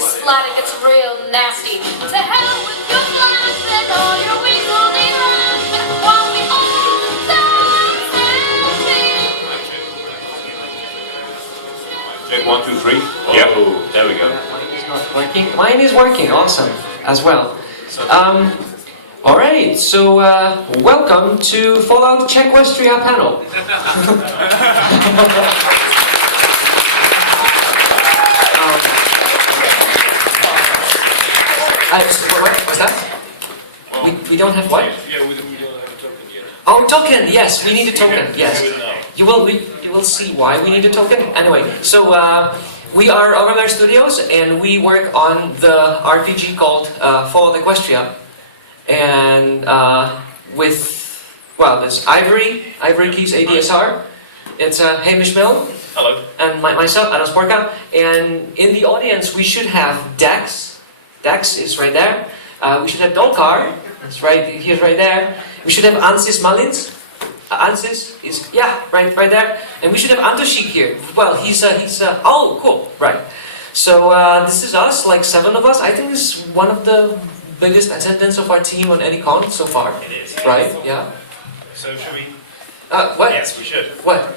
is flat, it gets real nasty. To hell with your flash and all your weaselly laughing while we all dance dancing. Check 1, 2, 3. Oh, Yep. There we go. Mine is not working. Mine is working. Awesome, as well. All right. So welcome to Fallout Czequestria panel. What's that? We don't have what? Yeah, we don't have a token yet. Oh, token. Yes, we need a token. Yes. You will see why we need a token. Anyway, so we are Overlord Studios, and we work on the RPG called Fallout Equestria, and there's Ivory Keys ADSR. It's Hamish Mill. Hello. And myself, Adam Sporka, and in the audience we should have Dax. Dax is right there. We should have Dolkar. It's right. He's right there. We should have Ansis Malins. Ansis is right there. And we should have Antoshik here. Well, he's oh cool, right. So this is us, like 7 of us. I think this is one of the biggest attendance of our team on any con so far. It is. Right? Yeah. So should we? What? Yes, we should. What?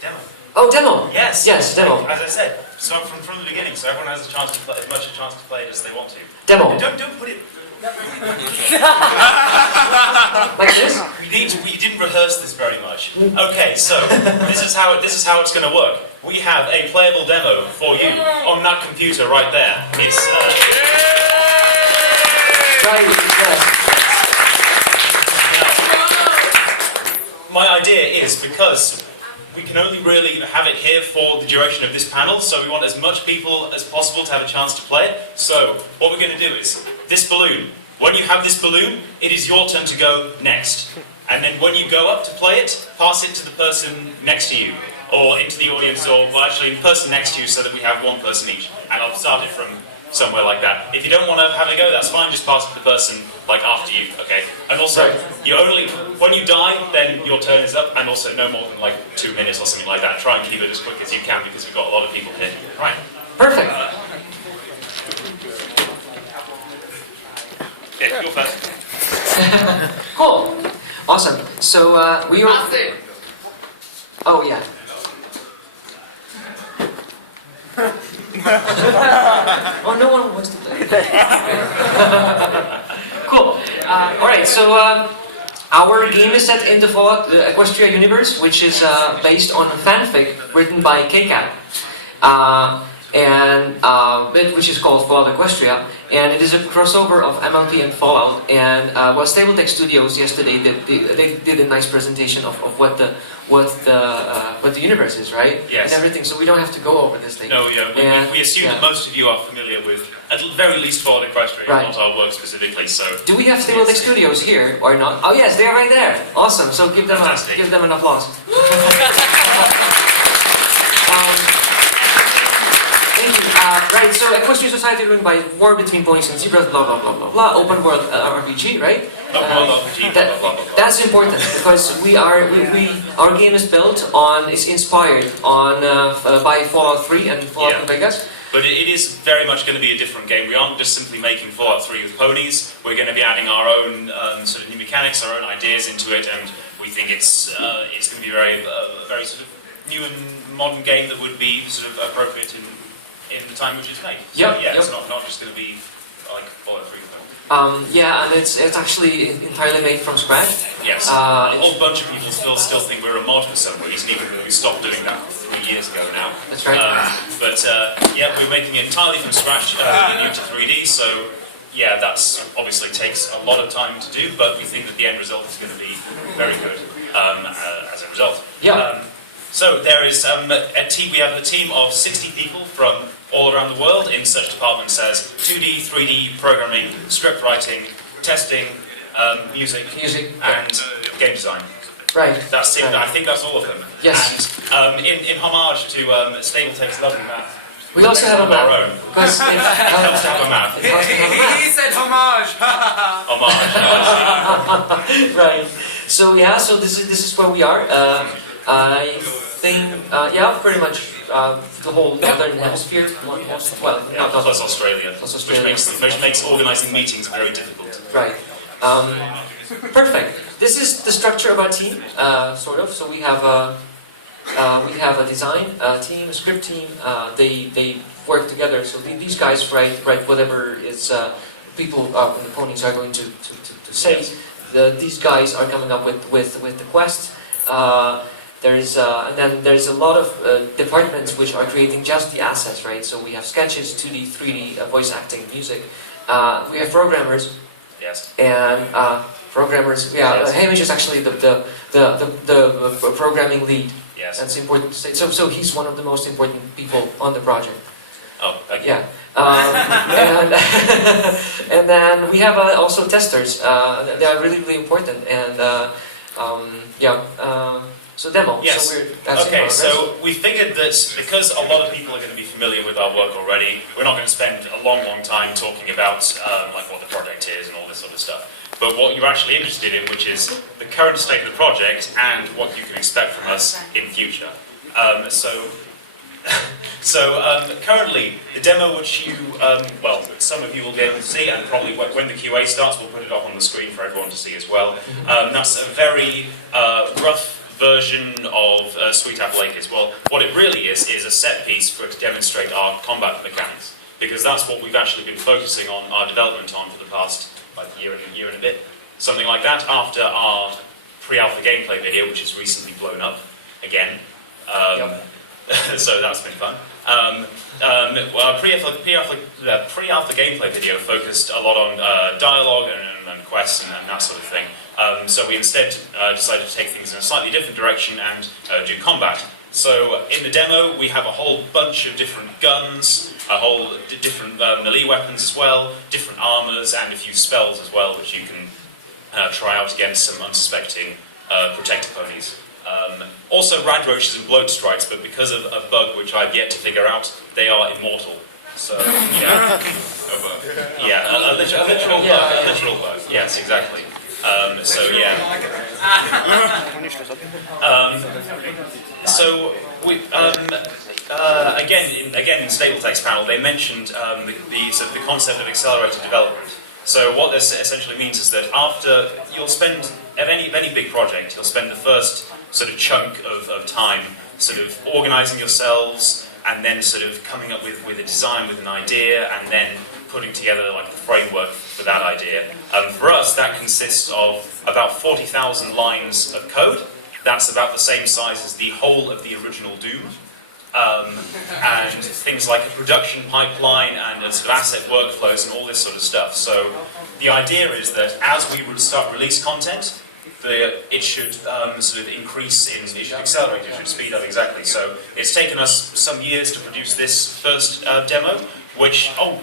Demo. Oh, demo. Yes. Yes, demo. As I said, so from the beginning, so everyone has a chance to play, as much a chance to play it as they want to. Demo. Don't put it. Like this? We didn't rehearse this very much. Okay, so this is how it's going to work. We have a playable demo for you on that computer right there. It's Right. Yes. My idea is because we can only really have it here for the duration of this panel, so we want as much people as possible to have a chance to play it. So what we're going to do is this balloon. When you have this balloon, it is your turn to go next. And then when you go up to play it, pass it to the person next to you, or into the audience, or well, actually the person next to you, so that we have one person each. And I'll start it from somewhere like that. If you don't want to have a go, that's fine. Just pass it to the person like after you, okay? And also, when you die, then your turn is up, and also no more than like 2 minutes or something like that. Try and keep it as quick as you can because we've got a lot of people here. Right. Perfect. Yeah, you're first. Cool. Awesome. So we were. Oh yeah. Oh, no one wants to play. Cool. All right. So our game is set in the Fallout Equestria universe, which is based on a fanfic written by KCAT. Which is called Fallout Equestria, and it is a crossover of MLP and Fallout. And Stable Studios yesterday they did a nice presentation of what the universe is, right? Yes. And everything. So we don't have to go over this thing. No, yeah. We assume that most of you are familiar with, at the very least, Fallout Equestria, Right. not our work specifically. So. Do we have Stable Studios here or not? Oh yes, they are right there. Awesome. So give them an applause. Right, so Equestrian Society run by War Between Ponies and Zebras, blah blah blah blah blah. Open world RPG, right? That's important because our game is inspired on by Fallout 3 and Fallout New Vegas. But it is very much going to be a different game. We aren't just simply making Fallout 3 with ponies. We're going to be adding our own sort of new mechanics, our own ideas into it, and we think it's going to be very sort of new and modern game that would be sort of appropriate in the time which it's made. So, it's not just going to be like Fallout 3. And it's actually entirely made from scratch. Yes, a whole bunch of people still think we're a mod for some reason, even though we stopped doing that 3 years ago now. That's right. We're making it entirely from scratch, new to 3D, so that's obviously takes a lot of time to do, but we think that the end result is going to be very good as a result. Yeah. So there is a team. We have a team of 60 people from all around the world in such departments as 2D, 3D programming, script writing, testing, music, and game design. Right. That's it. I think that's all of them. Yes. And in homage to Stable Takes lovely math. We also have a map. Our own. Because it helps to have a map. He said homage. Homage. Right. So this is where we are. I thing, yeah, pretty much the whole northern hemisphere. Most, well, not Plus Australia, Plus Australia. which makes organising meetings very difficult. Right. Perfect. This is the structure of our team, sort of. So we have a design team, a script team. They work together. So these guys write whatever is people in the ponies are going to say. These guys are coming up with the quest. And then there's a lot of departments which are creating just the assets, right? So we have sketches, 2D, 3D, voice acting, music. We have programmers. Yes. And programmers, yeah. Yes. Hamish is actually the programming lead. Yes. That's important to say. So he's one of the most important people on the project. Oh, thank you. Yeah. And, and then we have also testers. They are really important. And so demo. Yes. So that's Okay, it. so we figured that because a lot of people are going to be familiar with our work already, we're not going to spend a long time talking about like what the project is and all this sort of stuff. But what you're actually interested in, which is the current state of the project and what you can expect from us in future. Currently, the demo which you, well, some of you will be able to see, and probably when the QA starts, we'll put it up on the screen for everyone to see as well. That's a very rough version of Sweet Apple Acres. Well, what it really is a set piece to demonstrate our combat mechanics, because that's what we've actually been focusing on our development on for the past year and a bit, something like that. After our pre-alpha gameplay video, which has recently blown up again, so that's been fun. Well, our pre-alpha gameplay video focused a lot on dialogue and quests and that sort of thing. So we instead decided to take things in a slightly different direction and do combat. So in the demo we have a whole bunch of different guns, a whole different melee weapons as well, different armors and a few spells as well, which you can try out against some unsuspecting protector ponies. Also rad roaches and bloat strikes, but because of a bug which I've yet to figure out, they are immortal. So yeah, a literal bug. Yes, exactly. So yeah. So we again in stable text panel they mentioned the concept of accelerated development. So what this essentially means is that after you'll spend of any big project, you'll spend the first sort of chunk of time sort of organising yourselves and then sort of coming up with a design, with an idea, and then putting together like the framework for that idea. For us, that consists of about 40,000 lines of code. That's about the same size as the whole of the original Doom. And things like a production pipeline and sort of asset workflows and all this sort of stuff. So the idea is that as we start release content, it should sort of increase it should accelerate, it should speed up, exactly. So it's taken us some years to produce this first demo, which, I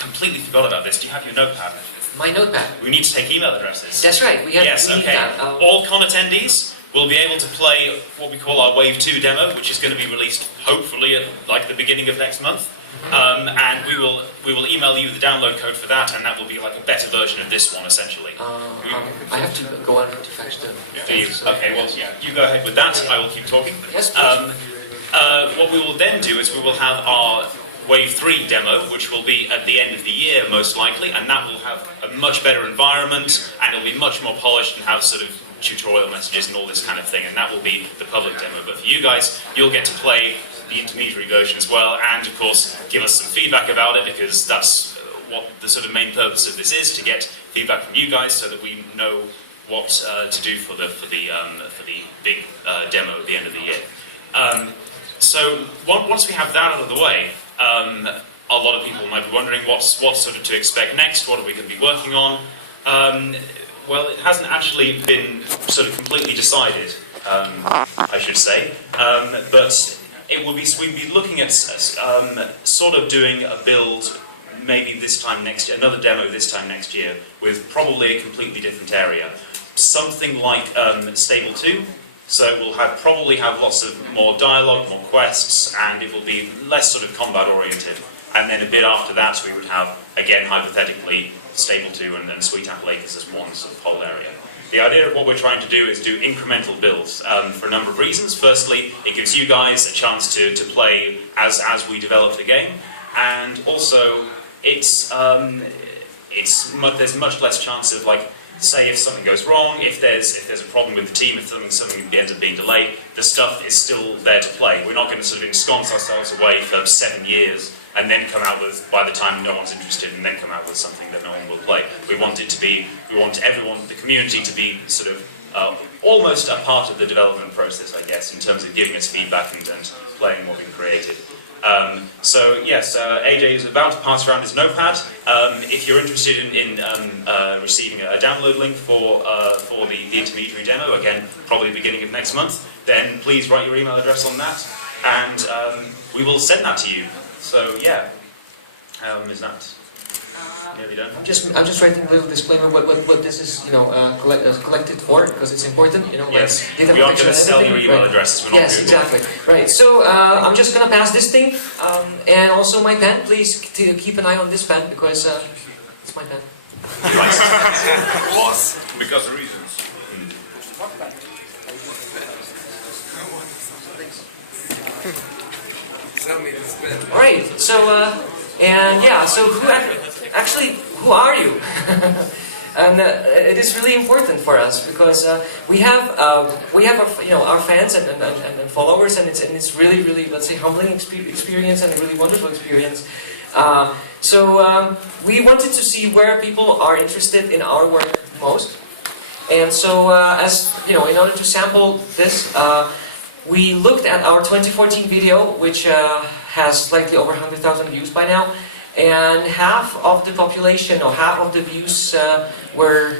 completely forgot about this. Do you have your notepad? My notepad. We need to take email addresses. That's right. We need that. All con attendees will be able to play what we call our Wave 2 demo, which is going to be released hopefully at like the beginning of next month. And we will email you the download code for that, and that will be like a better version of this one, essentially. I have to go on to fetch them. Do you? Okay, well, yeah, you go ahead with that. I will keep talking. Yes, please. What we will then do is we will have our Wave 3 demo, which will be at the end of the year, most likely, and that will have a much better environment, and it'll be much more polished and have sort of tutorial messages and all this kind of thing, and that will be the public demo. But for you guys, you'll get to play the intermediary version as well, and of course give us some feedback about it, because that's what the sort of main purpose of this is, to get feedback from you guys so that we know what to do for the big demo at the end of the year. So once we have that out of the way, a lot of people might be wondering what's sort of to expect next. What are we going to be working on? Well, it hasn't actually been sort of completely decided, I should say, but we'd be looking at sort of doing a build maybe this time next year, another demo this time next year, with probably a completely different area. Something like Stable 2, so it will probably have lots of more dialogue, more quests, and it will be less sort of combat oriented. And then a bit after that we would have, again hypothetically, Stable 2 and Sweet Apple Acres as one sort of whole area. The idea of what we're trying to do is do incremental builds for a number of reasons. Firstly, it gives you guys a chance to play as we develop the game, and also there's much less chance of, like, say if something goes wrong, if there's a problem with the team, if something ends up being delayed, the stuff is still there to play. We're not going to sort of ensconce ourselves away for 7 years and then come out with, by the time no one's interested, and then come out with something that no one will play. We want everyone, the community, to be sort of almost a part of the development process, I guess, in terms of giving us feedback and playing what we've created. So yes, AJ is about to pass around his notepad. If you're interested in receiving a download link for the intermediary demo, again, probably beginning of next month, then please write your email address on that, and we will send that to you. So yeah, is that nearly done? I'm just writing a little disclaimer what this is, collected for, because it's important, Yes, like data we aren't protection going to sell and your everything. email Right. addresses. We're not Yes, Google. exactly. Right. So I'm just gonna pass this thing, and also my pen. Please keep an eye on this pen because it's my pen. Boss. Because of reasons. Tell me this pen. All right. So and yeah. So who are you? And it is really important for us because we have our fans and followers, and it's really, let's say, humbling experience and a really wonderful experience. So we wanted to see where people are interested in our work most, and so as in order to sample this, we looked at our 2014 video, which has slightly over 100,000 views by now. And half of the population, or half of the views,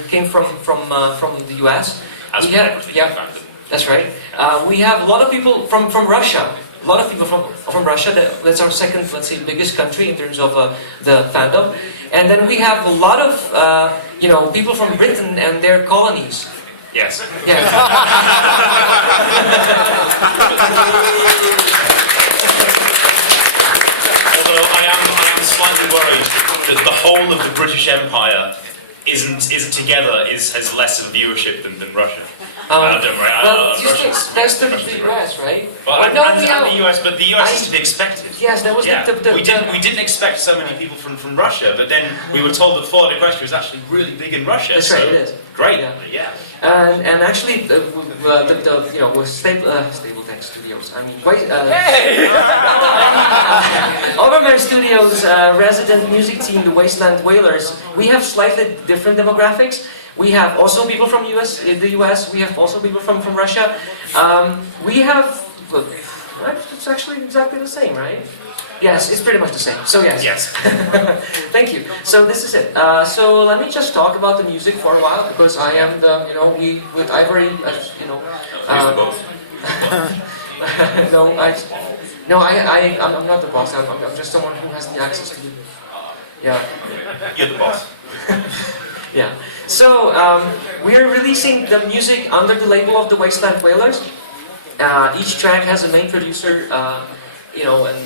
came from the US. As with everything in fandom. That's right. We have a lot of people from Russia. A lot of people from Russia. That's our second, let's say, biggest country in terms of the fandom. And then we have a lot of people from Britain and their colonies. Yes. Yeah. Although I am slightly worried that the whole of the British Empire isn't together, has less of viewership than Russia. Don't worry, Well, Russia. that's the US, right? Well, Or and the US, but the US is to be expected. Yes, that was Yeah, the we didn't expect so many people from Russia, but then we were told that Florida Equestria was actually really big in Russia. That's so right, it is. Great, Yeah. yeah. And actually, with Stapleton Studios. I mean, Overman Studios' resident music team, the Wasteland Whalers, we have slightly different demographics. We have also people from the US. We have also people from Russia. We have. It's actually exactly the same, right? Yes, it's pretty much the same. So yes. Yes. Thank you. So this is it. So let me just talk about the music for a while because I am we with Ivory, Both. I'm not the boss. I'm just someone who has the access to. Yeah. You're the boss. Yeah. So we are releasing the music under the label of the Wasteland Whalers. Each track has a main producer. And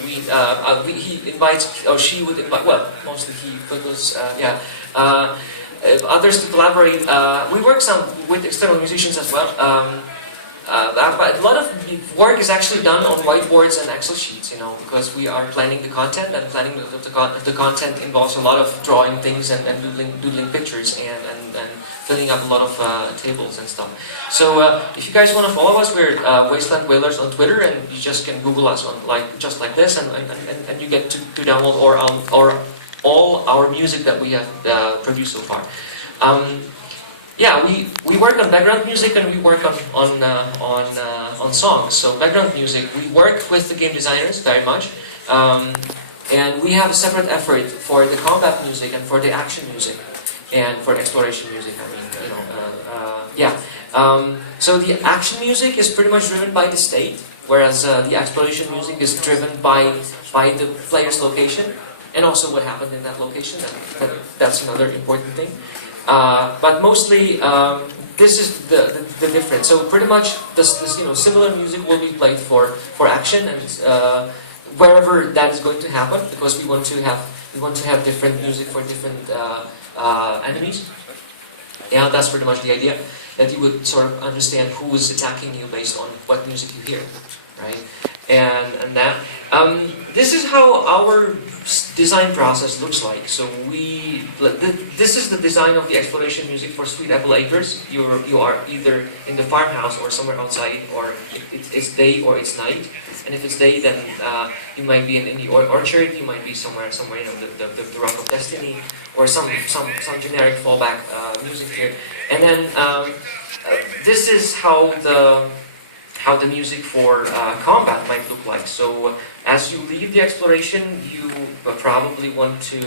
he invites, or she would invite, well, mostly he, because, others to collaborate. We work some with external musicians as well. But a lot of work is actually done on whiteboards and Excel sheets, because we are planning the content, and planning the content involves a lot of drawing things and doodling pictures and filling up a lot of tables and stuff. So if you guys want to follow us, we're Wasteland Whalers on Twitter, and you just can Google us on just like this, and you get to download all our music that we have produced so far. We work on background music and we work on songs. So background music, we work with the game designers very much, and we have a separate effort for the combat music and for the action music and for the exploration music. So the action music is pretty much driven by the state, whereas the exploration music is driven by the player's location and also what happened in that location. That's another important thing. But mostly, this is the difference. So pretty much, this similar music will be played for action and wherever that is going to happen, because we want to have different music for different enemies. Yeah, that's pretty much the idea, that you would sort of understand who is attacking you based on what music you hear, right? And that this is how our design process looks like. So this is the design of the exploration music for Sweet Apple Acres. You are either in the farmhouse or somewhere outside, or it's day or it's night. And if it's day, then you might be in the orchard. You might be somewhere, you know, the Rock of Destiny, or some generic fallback music here. And then this is how the music for combat might look like. So as you leave the exploration, you probably want to,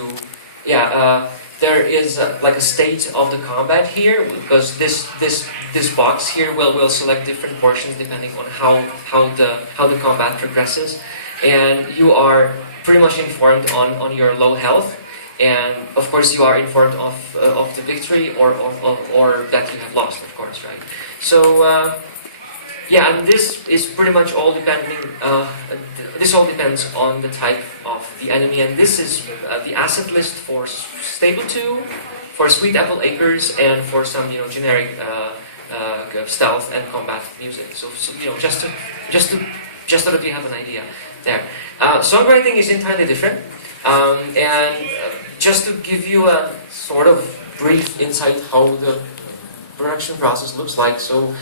there is like a state of the combat here, because this box here will select different portions depending on how the combat progresses, and you are pretty much informed on your low health, and of course you are informed of the victory or that you have lost, of course, right? So. Yeah, and this is pretty much all depending. This all depends on the type of the enemy, and this is the asset list for Stable 2, for Sweet Apple Acres, and for some generic stealth and combat music. So just so that you have an idea there. Songwriting is entirely different, and just to give you a sort of brief insight how the production process looks like. So.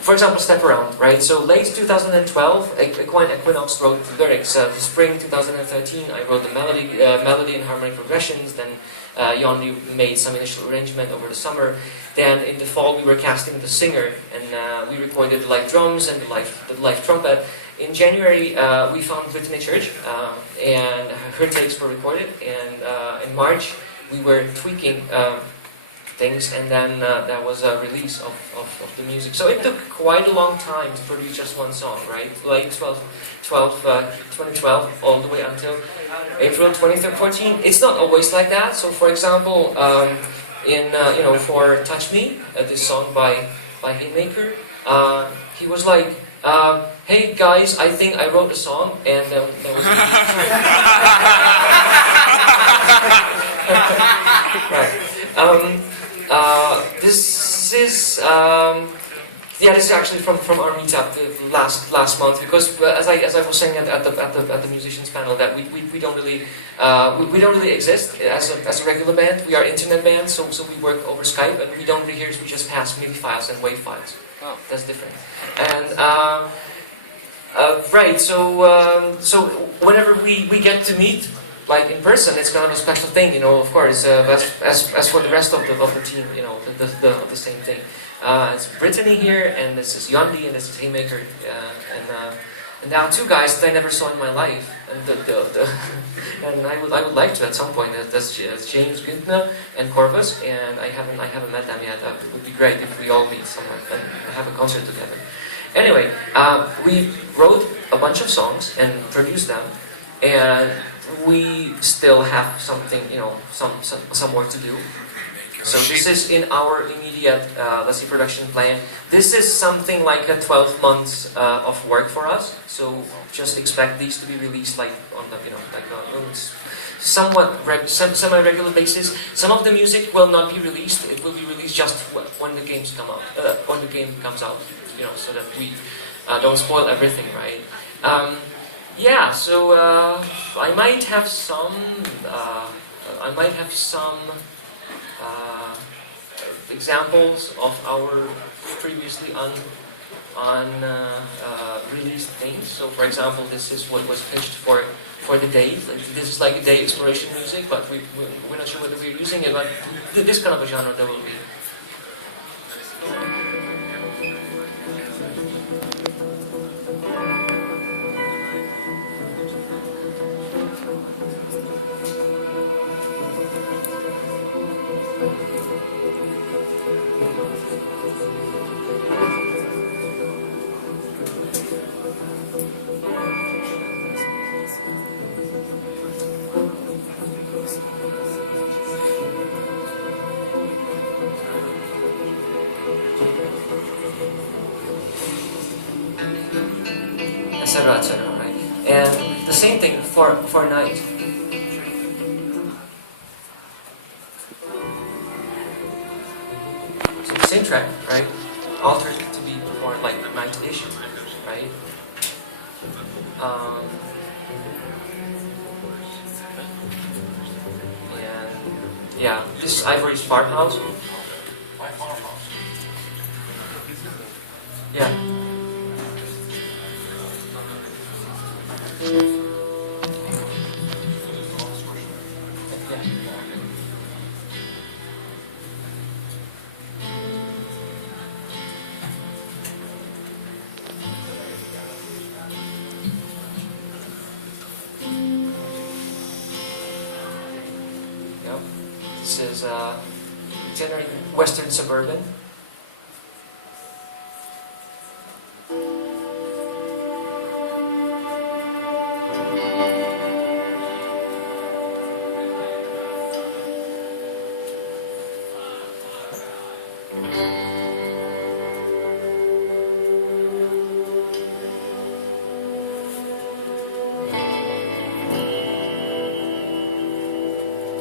For example, Step Around, right? So late 2012, Equinox wrote the lyrics. Spring 2013, I wrote the melody and harmonic progressions. Then Yonli made some initial arrangement over the summer. Then in the fall, we were casting the singer, and we recorded the live drums and the live trumpet. In January, we found Brittany Church, and her takes were recorded. And in March, we were tweaking things, and then there was a release of the music. So it took quite a long time to produce just one song, right? Like 2012 all the way until April 2014. It's not always like that. So for example, for Touch Me, this song by Haymaker, he was like, hey guys, I think I wrote a song, and that was right. This is this is actually from our meetup last month, because as I was saying at the musicians panel, that we don't really exist as a regular band. We are internet band, so we work over Skype, and we don't rehearse. We just pass MIDI files and WAV files. Oh, that's different. And right, so whenever we get to meet, like in person, it's kind of a special thing, of course, as for the rest of the team, the same thing. It's Brittany here, and this is Yondi, and this is Haymaker, and now two guys that I never saw in my life, and and I would like to at some point. That's James Günther and Corvus, and I haven't met them yet. It would be great if we all meet somewhere and have a concert together. Anyway, we wrote a bunch of songs and produced them, and we still have something, some work to do. So this is in our immediate, production plan. This is something like a 12 months of work for us. So just expect these to be released like on the, somewhat semi-regular basis. Some of the music will not be released. It will be released just when the games come out, when the game comes out, so that we don't spoil everything, right? So I might have some examples of our previously released things. So for example, this is what was pitched for the day. This is like a day exploration music, but we're not sure whether we're using it, but this kind of a genre there will be. Etc., right? And the same thing for night. same track, right? Altered to be more like night-ish, right? And yeah, this is Ivory's farmhouse. Yeah. Yep. This is generally Western suburban.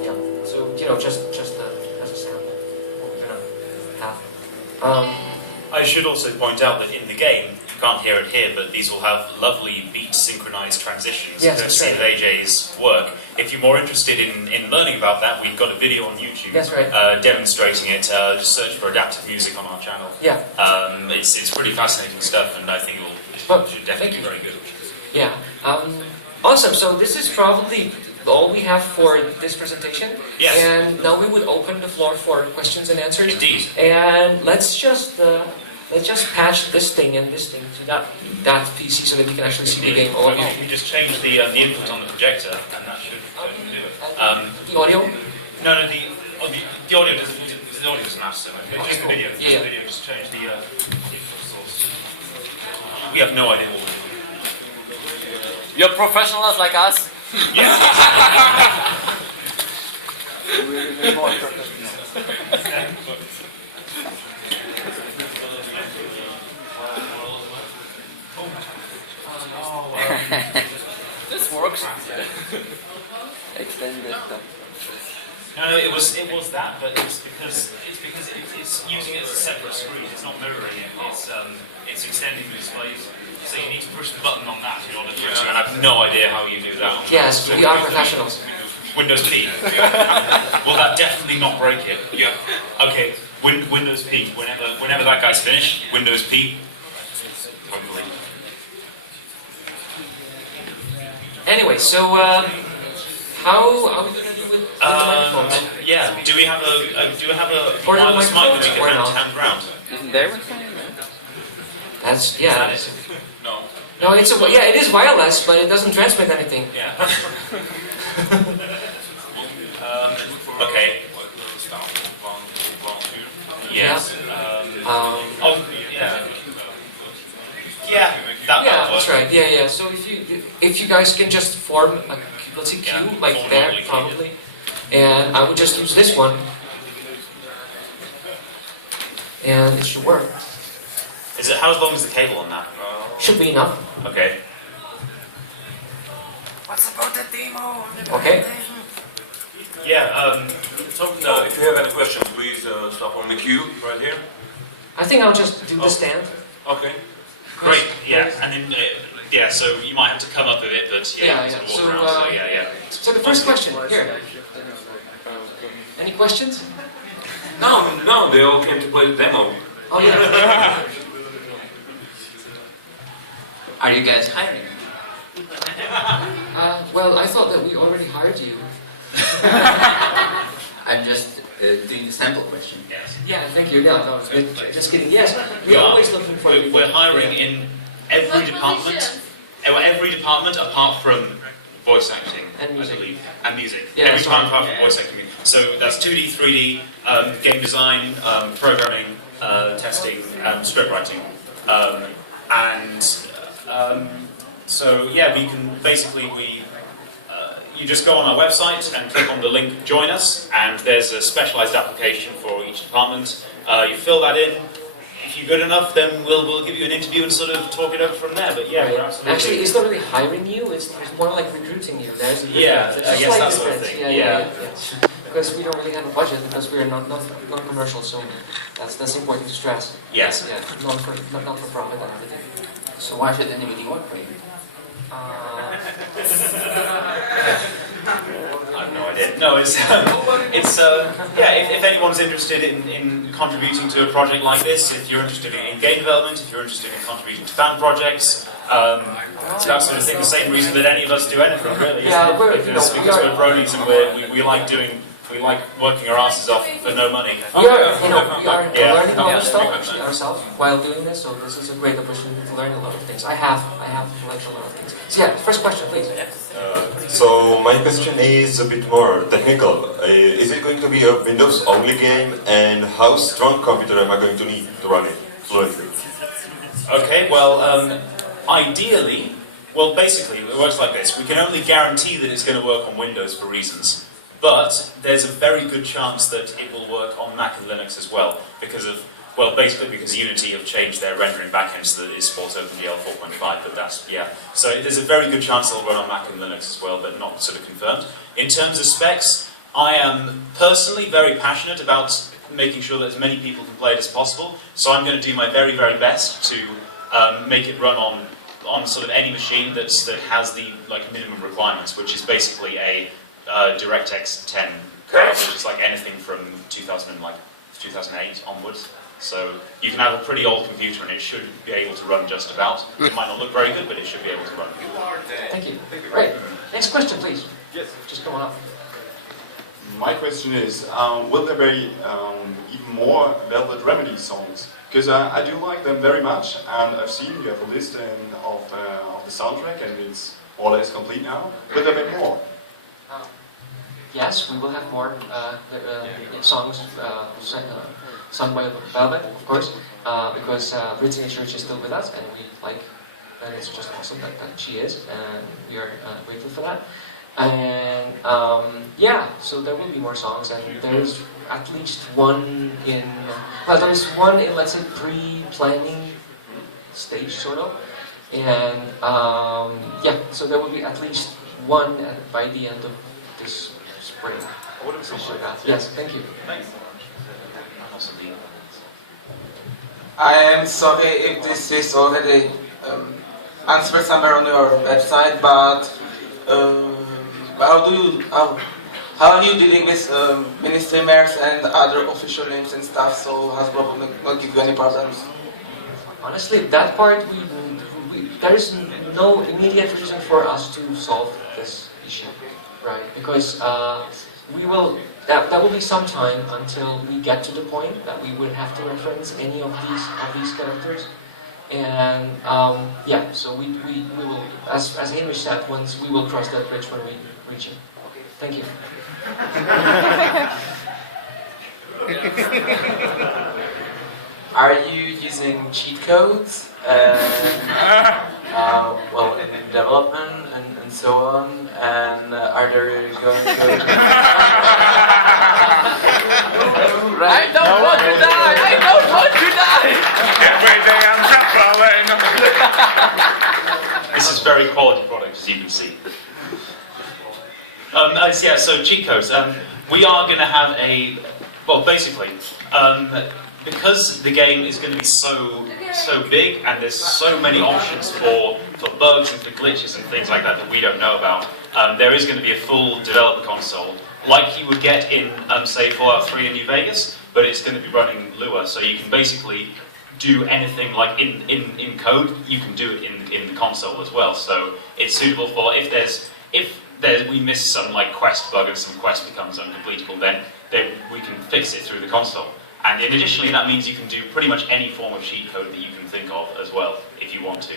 Yeah. So just as a sample, what we're gonna have. I should also point out that in the game, you can't hear it here, but these will have lovely beat synchronized transitions, Yes, that's courtesy of AJ's work. If you're more interested in learning about that, we've got a video on YouTube That's right. demonstrating it. Just search for adaptive music on our channel. Yeah. It's pretty fascinating stuff, and I think it Well, should definitely be thank very good. Yeah. Awesome. So this is probably all we have for this presentation. Yes. And now we would open the floor for questions and answers. Indeed. And let's just patch this thing and this thing to that PC so that we can actually see the game audio. We just changed the input on the projector, and that should do it. The audio? No, the audio doesn't matter so much. Just the video. Just Yeah. the video. Just change the input source. We have no idea what we're doing. You're professionals like us. We're even more professional. This works. Extended stuff. No, it was that, but it's because it's using it as a separate screen. It's not mirroring it. It's extending the displays. So you need to push the button on that in order to. And I have no idea how you do that. Yes, we are professionals. Windows P. Will that definitely not break it? Yeah. Okay. Windows P. Whenever that guy's finished, Windows P. Hopefully. Anyway, so how are we gonna do with the microphones? Yeah. Do we have a Or the wireless mic that we microphones, can or not? hand round? Isn't there one? That's Is that yeah. it? No. No, it is wireless, but it doesn't transmit anything. Yeah. Okay. Yes. Oh, yeah. Yeah. That Yeah, works. that's right. Yeah. So if you guys can just form a let's say Yeah, queue like form there normally probably, and I would just use this one, and it should work. How long is the cable on that? Should be enough. Okay. What's about the demo? Okay. Yeah. If you have any questions, please stop on the queue right here. I think I'll just do the stand. Okay. Great. Yeah. And then so you might have to come up a bit, but Yeah, you yeah. can walk So, around. So yeah. So the first question here. Any questions? No, they all came to play the demo. Oh yeah. Are you guys hiring? Well, I thought that we already hired you. I'm just doing the sample question. Yes. Yeah, thank you. No, just kidding. Yes, we're always looking for. We're hiring in every department. Every department apart from voice acting, And music. I believe, and music. Yeah, every that's department right. apart from voice acting. So that's 2D, 3D, game design, programming, testing, script writing, so yeah, we can basically you just go on our website and click on the link "Join Us," and there's a specialized application for each department. You fill that in. If you're good enough, then we'll give you an interview and sort of talk it over from there. But yeah, we're absolutely. Actually, it's not really hiring you. It's more like recruiting you. There's a difference. Yeah, It's I a guess slight that sort of difference. thing. Yeah. because we don't really have a budget because we are not commercial. So that's important to stress. Yes. Yeah, not for profit and everything. So why should anybody work for you? Uh, I have no idea. No, it's yeah. If anyone's interested in contributing to a project like this, if you're interested in game development, if you're interested in contributing to fan projects, that sort of thing. The same reason that any of us do anything, really. Yeah, isn't it? It's because we're bronies and we like working our asses off for no money. we are learning a lot of Yeah. stuff actually ourselves while doing this. So this is a great opportunity to learn a lot of things. I have learned a lot of things. So yeah, first question, please. So my question is a bit more technical. Is it going to be a Windows-only game, and how strong computer am I going to need to run it fluently? Okay, well, ideally, well, basically, it works like this. We can only guarantee that it's going to work on Windows for reasons, but there's a very good chance that it will work on Mac and Linux as well, because of, well, basically because Unity have changed their rendering backend so that it supports OpenGL 4.5, but that's, yeah. So there's a very good chance it'll run on Mac and Linux as well, but not sort of confirmed. In terms of specs, I am personally very passionate about making sure that as many people can play it as possible, so I'm going to do my very, very best to make it run on sort of any machine that has the minimum requirements, which is basically a DirectX 10 card, which is like anything from 2008 onwards. So you can have a pretty old computer and it should be able to run just about. It might not look very good, but it should be able to run. Thank you. Great. Next question, please. Yes. Just come on up. My question is, will there be even more Velvet Remedy songs? Because I do like them very much, and I've seen you have a list of the soundtrack, and it's more or less complete now. Will there be more? Yes, we will have more songs sung by Velvet, of course, because Brittany Church is still with us, and we like, and it's just awesome that she is, and we are grateful for that. And yeah, so there will be more songs, and there's at least one in, there's one in, let's say, pre-planning stage, sort of, and yeah, so there will be at least one by the end of this spring. Something like that. Yes, thank you. Thanks. I am sorry if this is already answered somewhere on your website, but how are you dealing with ministry mayors and other official names and stuff? So Hasbro will not give you any problems. Honestly, that part there is no immediate reason for us to solve this issue, right? Because we will. That will be some time until we get to the point that we would have to reference any of these characters, and yeah. So we will, as Hamish said, once we will cross that bridge when we reach it. Thank you. Are you using cheat codes? Well, in development and so on, and are there going to... I don't want to die! I don't want to die! Every day I'm suffering. This is very quality product, as you can see. Yeah, so cheat codes. We are going to have a, well, basically, because the game is going to be so big, and there's so many options for bugs and for glitches and things like that we don't know about. There is going to be a full developer console, like you would get in, say, Fallout 3 in New Vegas, but it's going to be running Lua, so you can basically do anything like in code, you can do it in the console as well. So it's suitable for if we miss some like quest bug and some quest becomes uncompletable, then we can fix it through the console. And additionally, that means you can do pretty much any form of cheat code that you can think of as well, if you want to.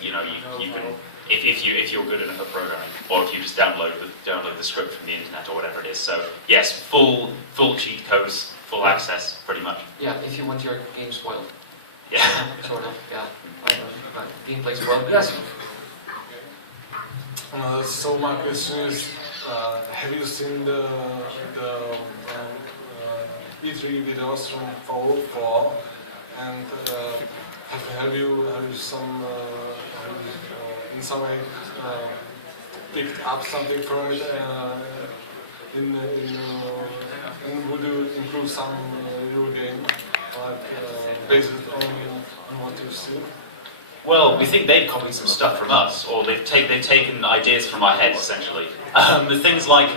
You know, you can, if you're good enough at programming, or if you just download the script from the internet or whatever it is. So yes, full cheat codes, full access, pretty much. Yeah, if you want your game spoiled. Yeah. Sort of. Yeah. Gameplay spoiled. Yes. So my question is, have you seen the E3 videos from Fallout 4, and have you in some way picked up something from it and would you improve some your game, like based on what you see? Well, we think they've copied some stuff from us, or they've taken ideas from our heads, essentially. The things like,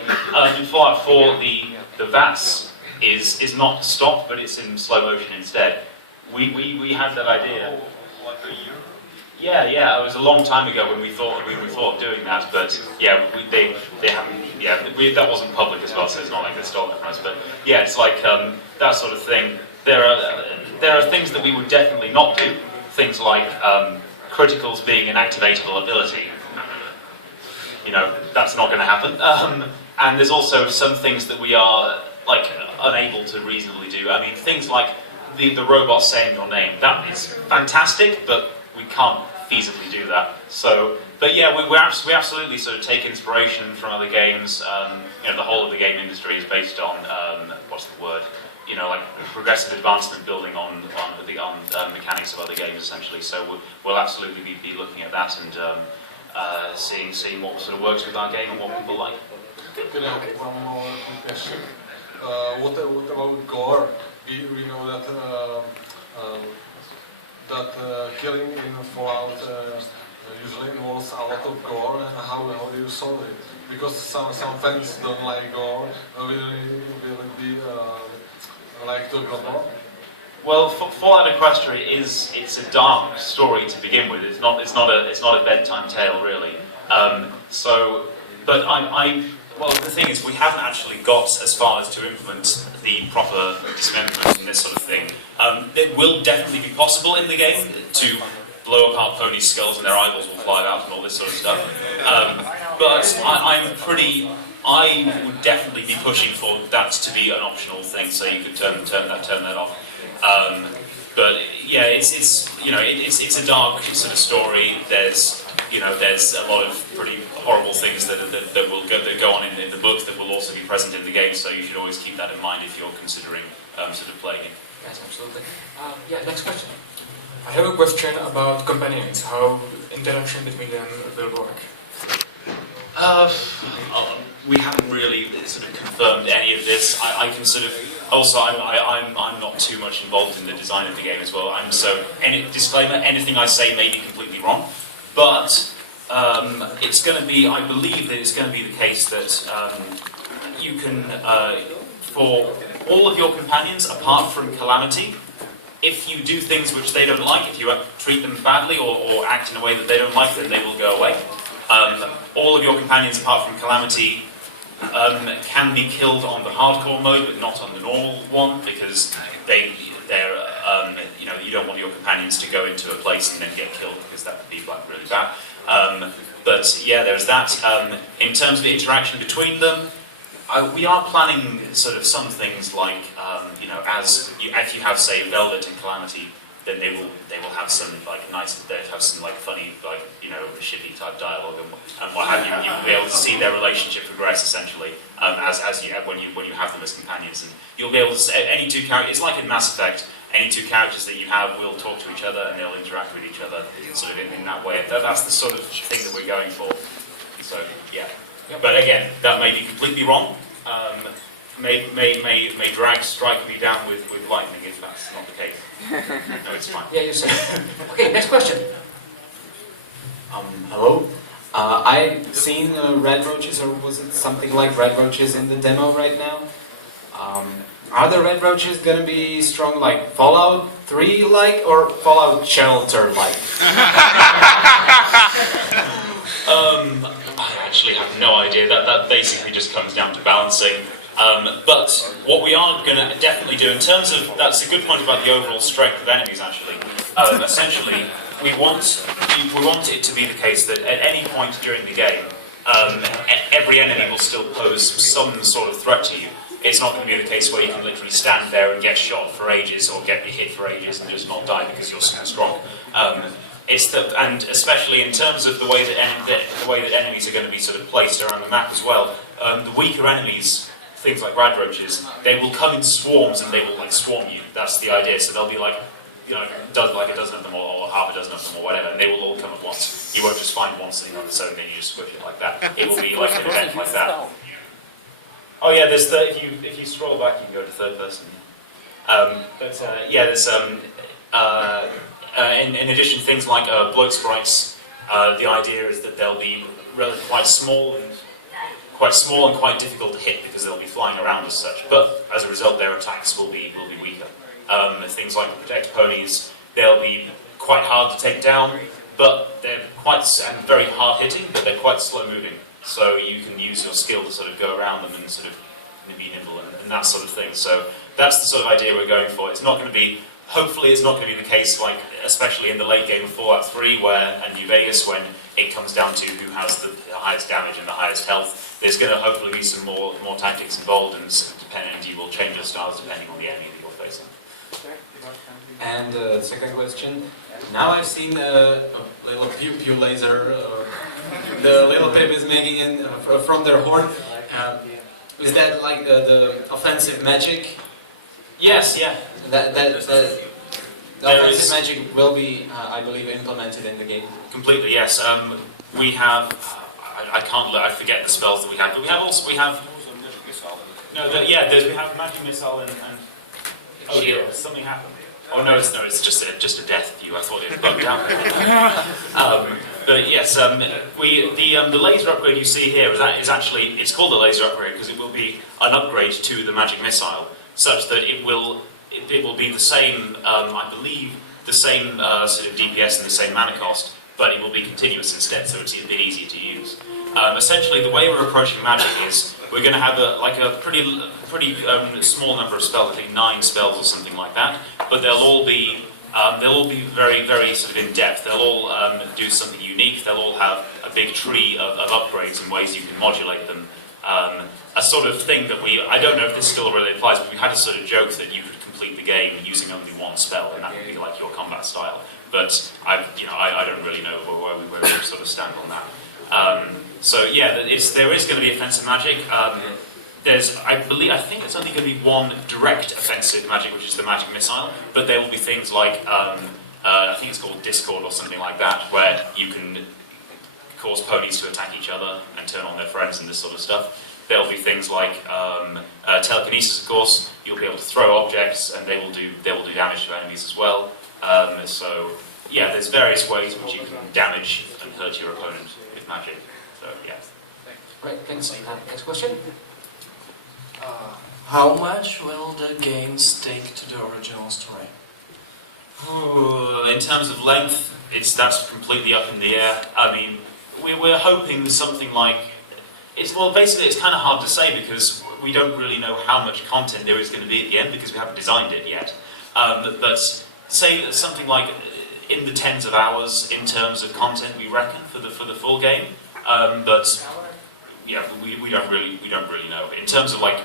in Fallout 4, the VATS is not stopped, but it's in slow motion instead. We had that idea. Yeah, it was a long time ago when we thought of doing that, but yeah, they haven't. Yeah, that wasn't public as well, so it's not like they stole it from us. But yeah, it's like that sort of thing. There are things that we would definitely not do. Things like criticals being an activatable ability. You know, that's not going to happen. And there's also some things that we are like unable to reasonably do. I mean, things like the robot saying your name. That is fantastic, but we can't feasibly do that. So, but yeah, we absolutely sort of take inspiration from other games. You know, the whole of the game industry is based on what's the word? You know, like progressive advancement building on mechanics of other games, essentially. So we'll absolutely be looking at that and seeing what sort of works with our game and what people like. Can I have one more question? What about gore? We know that killing in Fallout usually involves a lot of gore, and how do you solve it? Because some fans don't like gore. Will it be like the global? Well, Fallout Equestria it's a dark story to begin with. It's not a bedtime tale really. Well, the thing is, we haven't actually got as far as to implement the proper dismemberment and this sort of thing. It will definitely be possible in the game to blow apart ponies' skulls and their eyeballs will fly out and all this sort of stuff. But I would definitely be pushing for that to be an optional thing, so you could turn that off. But yeah, it's a dark sort of story. There's a lot of pretty horrible things that go on in the book that will also be present in the game. So you should always keep that in mind if you're considering sort of playing it. Yes, absolutely. Next question. I have a question about companions. How interaction between them will work? We haven't really sort of confirmed any of this. I can sort of also I'm not too much involved in the design of the game as well. Disclaimer: anything I say may be completely wrong, but it's going to be. I believe that it's going to be the case that you can for all of your companions apart from Calamity. If you do things which they don't like, if you treat them badly or act in a way that they don't like, then they will go away. All of your companions, apart from Calamity, can be killed on the hardcore mode, but not on the normal one, because you don't want your companions to go into a place and then get killed, because that would be really bad. But yeah, there's that. In terms of the interaction between them, we are planning sort of some things like, if you have, say, Velvet and Calamity, then they will have some funny shippy type dialogue and what have you. You'll be able to see their relationship progress essentially when you have them as companions, and you'll be able to say any two characters. It's like in Mass Effect. Any two characters that you have will talk to each other and they'll interact with each other sort of in that way. That's the sort of thing that we're going for. So yeah. But again, that may be completely wrong. May drag strike me down with lightning if that's not the case. No, it's fine. Yeah, you say. Okay, next question. Hello. I've seen red roaches, or was it something like red roaches in the demo right now? Are the red roaches gonna be strong like Fallout 3 like or Fallout Shelter like? I actually have no idea. That basically just comes down to balancing. But what we are going to definitely do in terms of, that's a good point about the overall strength of enemies actually. Essentially, we want it to be the case that at any point during the game, every enemy will still pose some sort of threat to you. It's not going to be the case where you can literally stand there and get shot for ages or get hit for ages and just not die because you're super strong. And especially in terms of the way that enemies are going to be sort of placed around the map as well. The weaker enemies, things like rad roaches, they will come in swarms and they will like swarm you. That's the idea. So they'll be like, a dozen of them or half a dozen of them or whatever, and they will all come at once. You won't just find one sitting on its own and then you just squish it like that. It will be like an event like that. Oh yeah, there's if you scroll back, you can go to third person. There's in addition things like bloat sprites. The idea is that they'll be quite small and quite difficult to hit because they'll be flying around as such. But as a result, their attacks will be weaker. Things like the protect ponies, they'll be quite hard to take down, but they're very hard hitting, but they're quite slow moving. So you can use your skill to sort of go around them and sort of be nimble and that sort of thing. So that's the sort of idea we're going for. It's not going to be, hopefully it's not going to be the case, like especially in the late game of Fallout 3 and New Vegas, when it comes down to who has the highest damage and the highest health. There's going to hopefully be some more tactics involved, and you will change your styles depending on the enemy that you're facing. And second question. Now I've seen a little pew laser. The little pip is making in from their horn. Is that like the offensive magic? Yes, yeah. The offensive magic will be, I believe, implemented in the game. Completely, yes. We have. I forget the spells that we have, but we have. No, we have magic missile and oh dear, something happened. Oh no, it's just a death view. I thought it bugged out. But yes, the laser upgrade you see here is actually, it's called the laser upgrade because it will be an upgrade to the magic missile, such that it will be the same, I believe, the same sort of DPS and the same mana cost, but it will be continuous instead, so it's a bit easier to use. Essentially, the way we're approaching magic is we're going to have a pretty small number of spells, I think 9 spells or something like that, but they'll all be very, very sort of in depth. They'll all do something unique. They'll all have a big tree of upgrades and ways you can modulate them. A sort of thing that I don't know if this still really applies, but we had a sort of joke that you could complete the game using only one spell, and that would be like your combat style. But I don't really know where we sort of stand on that. So yeah, there is going to be offensive magic. I think it's only going to be one direct offensive magic, which is the magic missile. But there will be things like I think it's called Discord or something like that, where you can cause ponies to attack each other and turn on their friends and this sort of stuff. There will be things like telekinesis, of course. You'll be able to throw objects, and they will do damage to enemies as well. So yeah, there's various ways which you can damage and hurt your opponent with magic. So yeah. Right. Thanks. Next question. How much will the game stick to the original story? In terms of length, that's completely up in the air. I mean, we're hoping something like basically it's kind of hard to say because we don't really know how much content there is going to be at the end because we haven't designed it yet. But say something like in the tens of hours in terms of content, we reckon for the full game. But yeah, we don't really know. In terms of like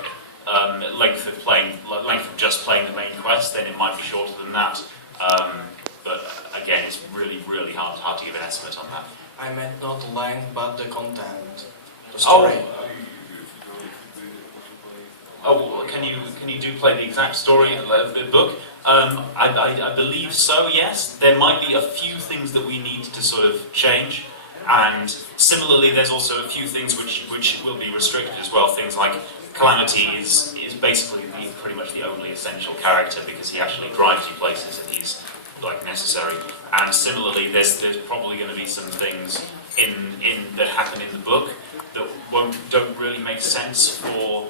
length of just playing the main quest, then it might be shorter than that. But again, it's really hard to give an estimate on that. I meant not length, but the content, the story. Oh, can you play the exact story of the book? I believe so. Yes, there might be a few things that we need to sort of change. And similarly, there's also a few things which will be restricted as well. Things like Calamity is basically pretty much the only essential character because he actually drives you places and he's like necessary. And similarly, there's probably going to be some things in that happen in the book that don't really make sense for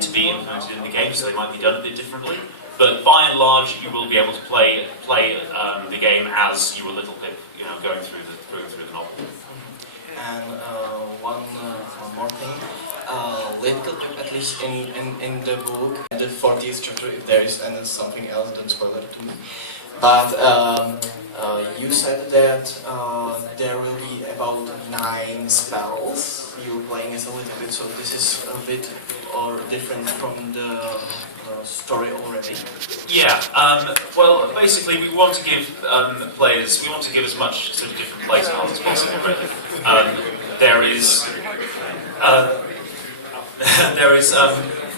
to be implemented in the game, so they might be done a bit differently. But by and large, you will be able to play the game as you were Little Pip, going through the novel. And one more thing, Little Pip, at least in the book, the 40th chapter, if there is and something else, don't spoil it to me. But you said that there will be about 9 spells. You're playing as a Little Pip, so this is a bit or different from the story already. Yeah. Well, basically, we want to give players. We want to give as much sort of different play styles as possible.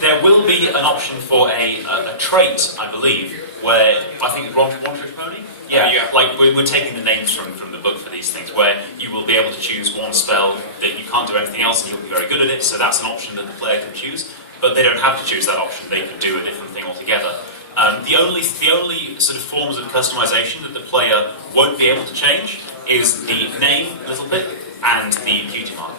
There will be an option for a trait, I believe, where I think one trick pony. Yeah. Like we're taking the names from the book for these things, where you will be able to choose one spell that you can't do anything else, and you'll be very good at it. So that's an option that the player can choose. but they don't have to choose that option. They could do a different thing altogether. The only sort of forms of customization that the player won't be able to change is the name a little bit and the cutie mark.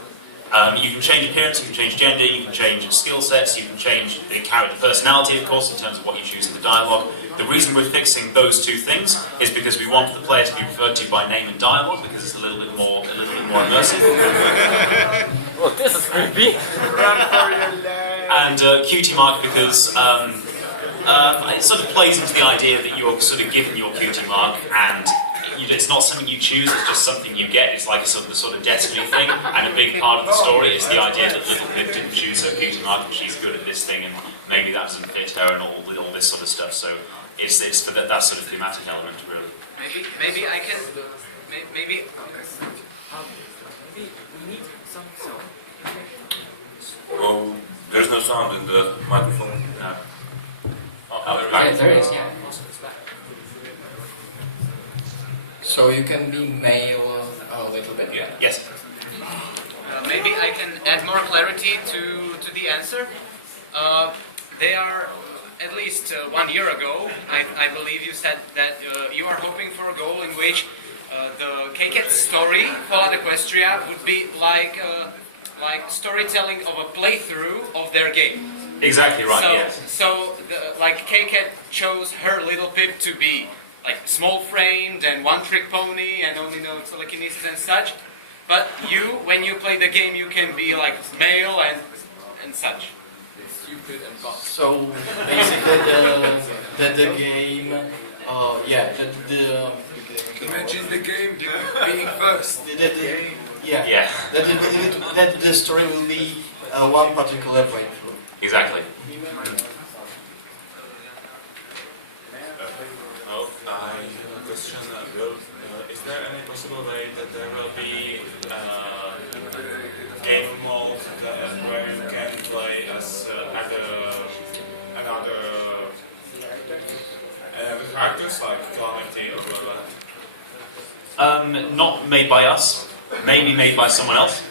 You can change appearance, you can change gender, you can change skill sets, you can change the character personality, of course, in terms of what you choose in the dialogue. The reason we're fixing those two things is because we want the player to be referred to by name and dialogue, because it's a little bit more immersive. Well, this is creepy. And cutie mark because it sort of plays into the idea that you're sort of given your cutie mark and it's not something you choose, it's just something you get. It's like a sort of destiny thing, and a big part of the story is the idea that Little Pip didn't choose her cutie mark and she's good at this thing and maybe that doesn't fit her and all this sort of stuff. So it's for that sort of thematic element, really. Maybe I can. Maybe we need some sound. Oh, there's no sound in the microphone. No. There is, yeah. So you can be male a little bit. Yeah. Yes. Maybe I can add more clarity to the answer. They are, at least 1 year ago, I believe you said that you are hoping for a goal in which the Czequestria story, Fallout Equestria, would be like storytelling of a playthrough of their game. Exactly right, yes. So, like, Czequestria chose her little Pip to be like small-framed and one-trick pony and only knows telekinesis and such. But you, when you play the game, you can be like male and such. Stupid and boss. So basically, the game, Imagine the game being first. That the story will be one particular breakthrough. Exactly. I have a question. Is there any possible way that there will be game mode where you can play as another characters like Calamity or whatever? Not made by us. Maybe made by someone else.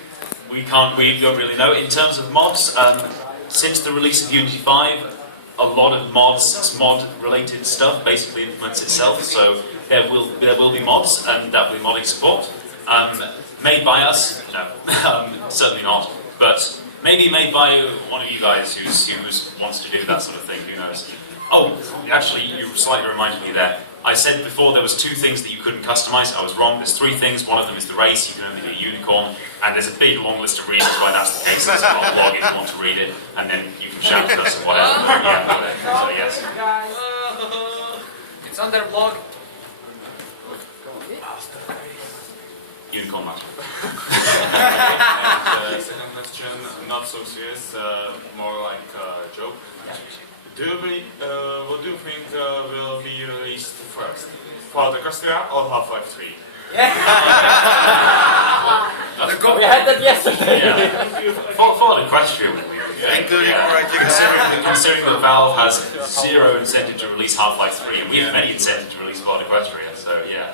We don't really know. In terms of mods, since the release of Unity 5, a lot of mod-related stuff basically implements itself, so there will be mods, and that will be modding support. Made by us? No, certainly not. But maybe made by one of you guys who wants to do that sort of thing, who knows. Oh, actually, you slightly reminded me there. I said before there was 2 things that you couldn't customize. I was wrong. There's 3 things. One of them is the race. You can only be a unicorn. And there's a big long list of reasons why that's the case. There's a blog if you want to read it. And then you can shout at us or whatever. Yeah, so yes. It's on their blog. Unicorn master. And second question, not so serious, more like a joke. What do you think will be released first? Fallout Czequestria or Half-Life 3? We had that yesterday. Yeah. Fallout Equestria will be considering that Valve has 0 incentive to release Half-Life 3, and we have many incentive to release Fallout Equestria, so yeah.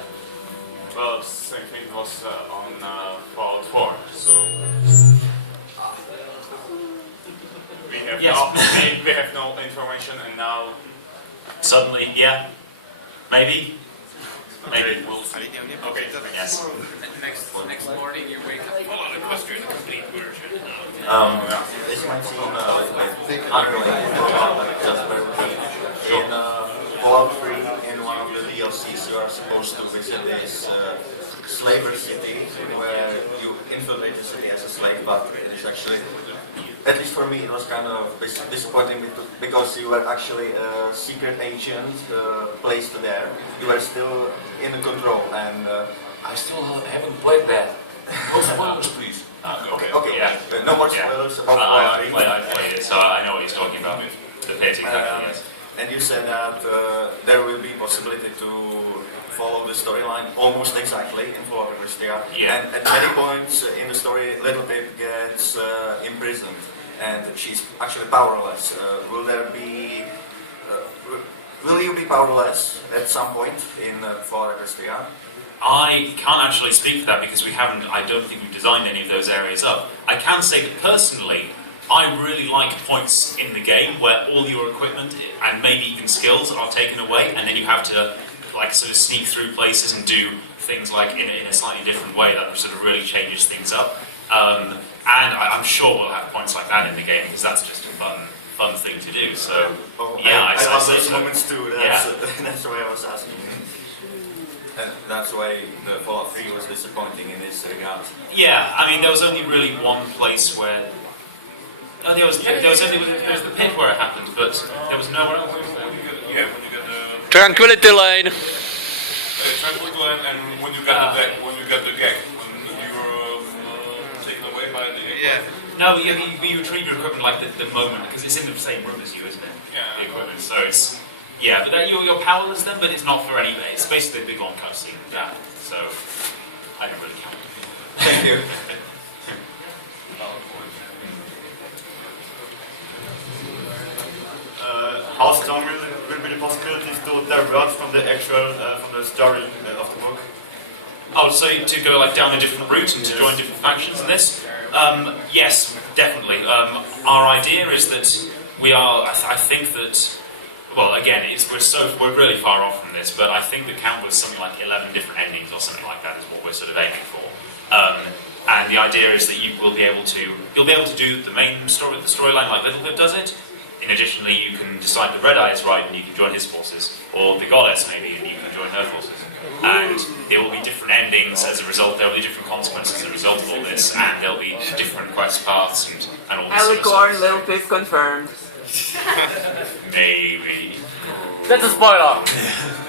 Well, the same thing was on Fallout 4, so... We have no information, and now... Suddenly, yeah. Maybe. Maybe. We'll see. Okay, yes. Next morning you wake up. Fallout Equestria, the complete version. This might seem unrelated, but just very quick. In Fallout 3, in one of the DLCs, you are supposed to visit this slaver city, where you infiltrate the city as a slave, but it is actually, at least for me, it was kind of disappointing because you were actually a secret agent placed there. You were still in control, and I still haven't played that. No spoilers, please. Okay. Yeah. No more spoilers about I played it, so I know what he's talking about. The pit, exactly, yes. And you said that there will be possibility to follow the storyline almost exactly in Fallout Czequestria. Yeah. And at many points in the story, Little Pip gets imprisoned, and she's actually powerless. Will you be powerless at some point in Fallout Czequestria? I can't actually speak for that because I don't think we've designed any of those areas up. I can say that personally, I really like points in the game where all your equipment and maybe even skills are taken away, and then you have to like sort of sneak through places and do things like in a slightly different way that sort of really changes things up. And I'm sure we'll have points like that in the game because that's just a fun thing to do. So yeah, I love those so. moments too. That's why I was asking. And that's why the Fallout 3 was disappointing in this regard. Yeah, I mean there was only really one place where. Oh, there was the pit where it happened, but there was nowhere else. Yeah, when you get the Tranquility Lane. tranquility line and when you get the deck, when you get the gag, when you're taken away by the. Yeah. No, you retrieve your equipment like the moment because it's in the same room as you, isn't it? Yeah. The equipment, so it's. Yeah, but you're powerless then, but it's not for any. It's basically a big long cutscene with that, so I don't really count. Thank you. How strong will be the possibilities to divert from the actual from the story of the book? Oh, so to go like down a different route and to join different factions in this? Yes, definitely. Our idea is that we are. I think that. Well, again, we're really far off from this, but I think the count was something like 11 different endings or something like that is what we're sort of aiming for. And the idea is that you'll be able to do the main story, the storyline like Little Pip does it. In additionally, you can decide the Red Eye is right and you can join his forces, or the Goddess maybe and you can join her forces. And there will be different endings as a result. There will be different consequences as a result of all this, and there'll be different quest paths and all this sort of Alicorn, stuff. Little Pip confirmed. Maybe. That's a spoiler.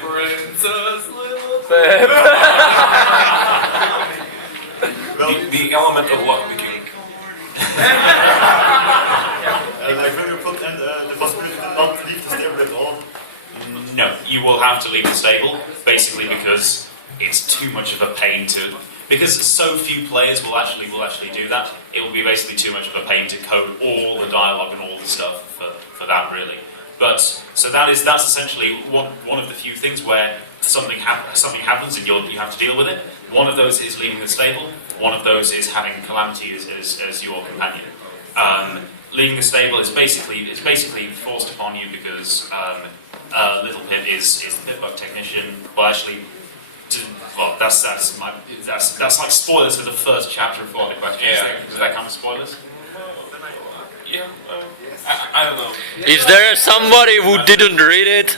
Princess Little Pip. The element of luck became. Like will you put in the possibility to not leave the stable at all? No, you will have to leave the stable, basically because it's too much of a pain to. Because so few players will actually do that. It will be basically too much of a pain to code all the dialogue and all the stuff for that really. But so that's essentially one of the few things where something happens and you have to deal with it. One of those is leaving the stable. One of those is having Calamity as your companion. Leaving the stable is basically forced upon you because Little Pip is the Pip-Bug technician. Well, actually, that's like spoilers for the first chapter of Fallout Equestria. Yeah. Does that count as spoilers? Yeah, I don't know. Is there somebody who didn't read it?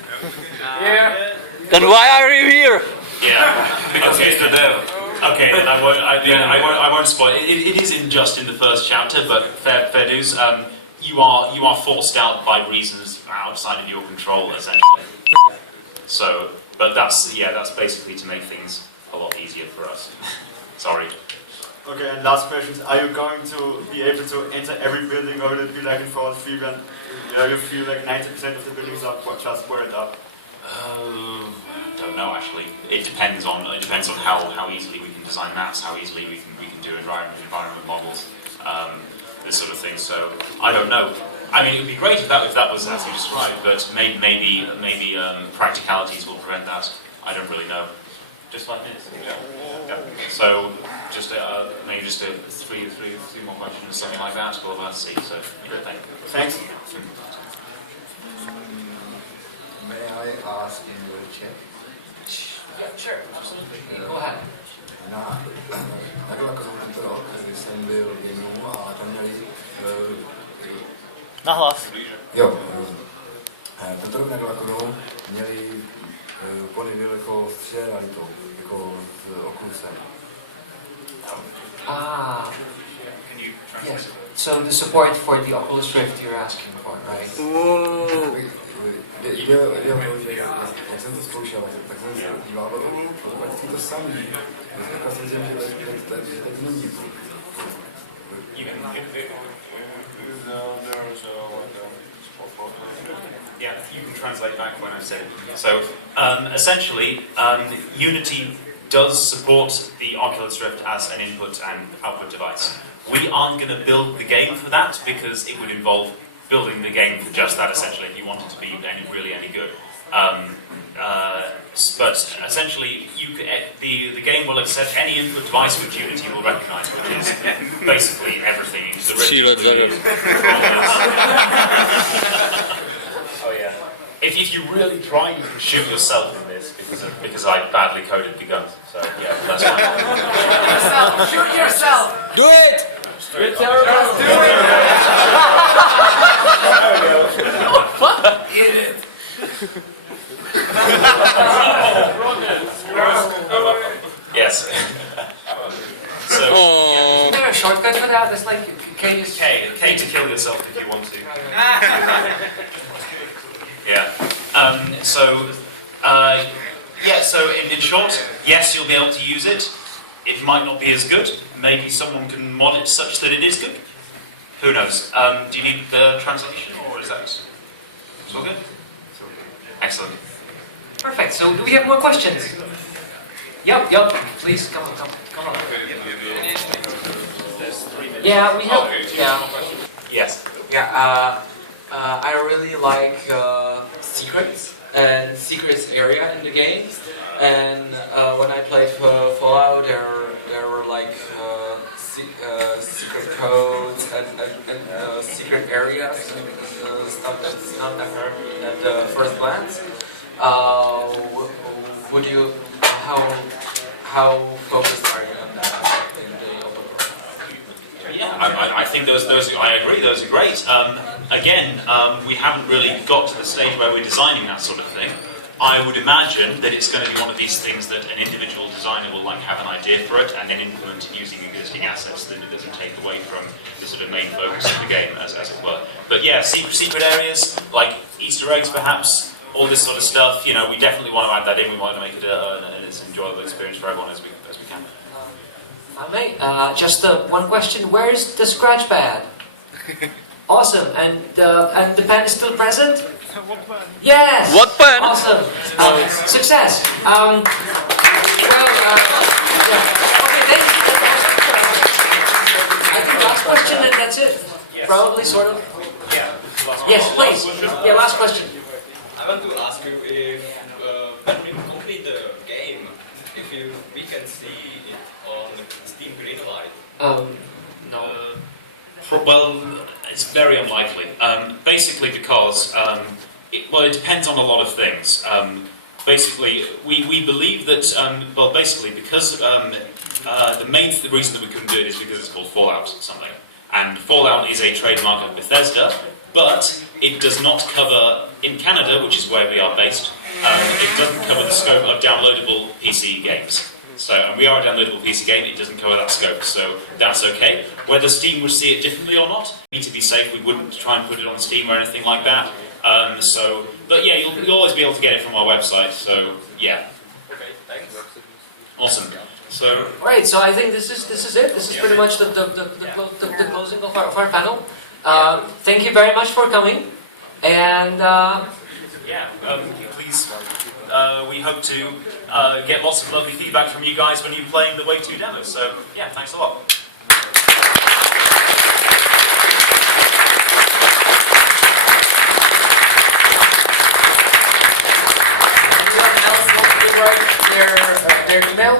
Yeah. Then why are you here? Yeah, because he's the devil. Okay, then I won't spoil it. It is just in the first chapter, but fair dues. You are forced out by reasons outside of your control, essentially. So, but that's basically to make things a lot easier for us. Sorry. Okay, and last question: are you going to be able to enter every building, or will it be like in Fallout 3 when you feel like 90% of the buildings are just burned up? Don't know actually. It depends on how easily we can design maps, how easily we can do environment models, this sort of thing. So I don't know. I mean, it would be great if that was as you described, but maybe practicalities will prevent that. I don't really know. Just like this. Yeah. So maybe just three more questions, something like that. We'll have to see. So good thing. Thanks. May I ask in your chat? Yeah, sure, absolutely. Go ahead. Takhle jako tento rok, kdy jsem byl v Gameu a tam měli... Nahlas. Jo. Tento rok na Glakonu měli pony jako s realitou, jako s Oculusem. Yes. So the support for the Oculus Rift you're asking for, right? Jde o to, že jak jsem to zkoušel, tak jsem se díval, bylo to prakticky to samé. Říkal jsem si, že teď není. Yeah, you can translate back when I said it. So, essentially, Unity does support the Oculus Rift as an input and output device. We aren't going to build the game for that because it would involve building the game for just that, essentially, if you want it to be really any good. but essentially the game will accept any input device which Unity will recognise, which is basically everything. The oh yeah. If you really try, you can shoot yourself in this because I badly coded the guns. So yeah, that's fine. Shoot yourself! Do it! You're terrible. Eat it. Yes. So Is there a shortcut for that? It's like K is K to kill yourself if you want to. Yeah. So in short, yes, you'll be able to use it. It might not be as good. Maybe someone can mod it such that it is good. Who knows? Do you need the translation, or is that it's all good? Excellent. perfect. So do we have more questions? Yep. Please come on. Yeah, we have. Yeah. Yes. Yeah. I really like secrets and secrets area in the game. And when I played Fallout, there were like secret codes and secret areas and stuff that's not apparent at the first glance. Would you how focused are you on that in the open world? Yeah, I think those I agree. Those are great. Again, we haven't really got to the stage where we're designing that sort of thing. I would imagine that it's going to be one of these things that an individual designer will like have an idea for it and then implement it using existing assets, so that it doesn't take away from the sort of main focus of the game, as it were. But yeah, secret areas like Easter eggs, perhaps. All this sort of stuff, we definitely want to add that in. We want to make it an enjoyable experience for everyone as we can. Just one question. Where's the scratch pad? Awesome. And the pen is still present? Yes. What pen? Awesome. Success. Yeah. Okay. Thank you. I think last question, and that's it. Yes. Probably, sort of. Yeah. Yes, please. Yeah. Last question. I want to ask you if when we complete the game, if we can see it on Steam Greenlight. No. Well, it's very unlikely. Basically because, it depends on a lot of things. Basically, we believe that, because the main reason that we couldn't do it is because it's called Fallout something. And Fallout is a trademark of Bethesda, but it does not cover, in Canada, which is where we are based, it doesn't cover the scope of downloadable PC games. So, and we are a downloadable PC game, it doesn't cover that scope, so that's okay. Whether Steam would see it differently or not, to be safe, we wouldn't try and put it on Steam or anything like that. But yeah, you'll always be able to get it from our website, so yeah. Okay, thanks. Awesome. So, Alright, so I think this is it. This is pretty much the closing of our panel. Thank you very much for coming, and please, we hope to get lots of lovely feedback from you guys when you're playing the Way 2 demos. So yeah, thanks a lot. Anyone else want to write their email?